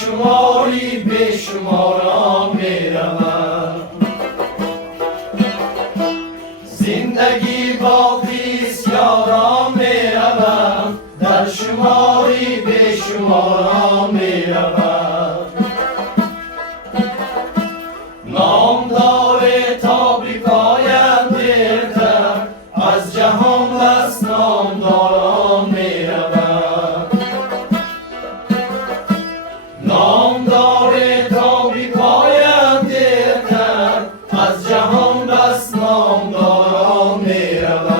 شماری به شمارا می رود. زندگی باقیست یارا می رود، در شماری به شمارا می رود. نام داره تا بی پایت دیرتر، از جهان بس نامدارا می رود. نام داره تا بی پایت دیرتر، از جهان بس نامدارا می رود.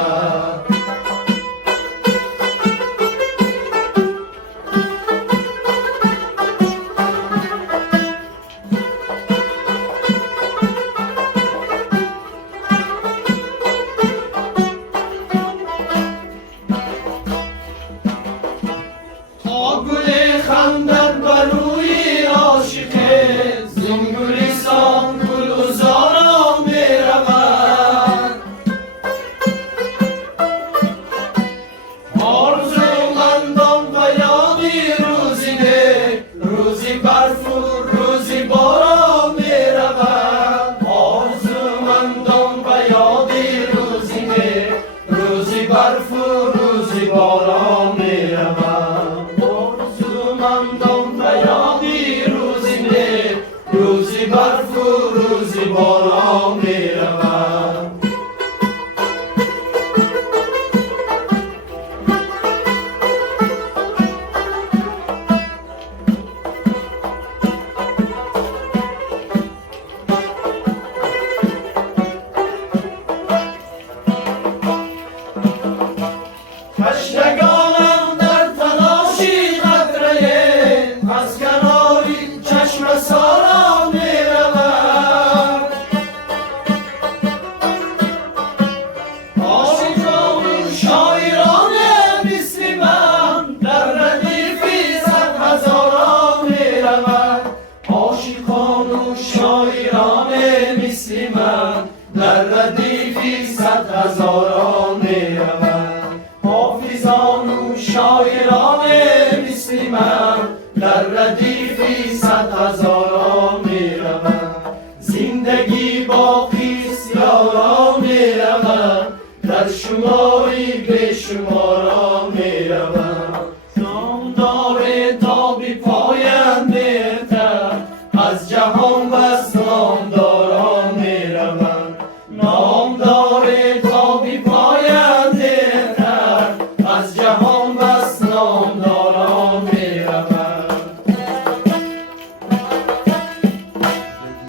گل خندد بر روی عاشقه، زین گلستان گلزارا می رود. آرزومندان و یادی روزی نه، روزی برف و روزی باران می رود. آرزومندان و یادی روزی نه، روزی برف و روزی باران می رود. آرزومندان و یادی روزی نه، روزی برف و روزی باران می رود. تشنگانم در تلاشی قطره، از کناری چشم سارا می رود. عاشقان و شاعران مثل من، در ردیفی صد هزارا می رود. عاشقان و شاعران مثل من، در ردیفی صد هزارا می رود. حافظان و شاعران مثل من، در ردیفی صد هزارا می رود. زندگی باقیست یارا می رود، در شماری به شمار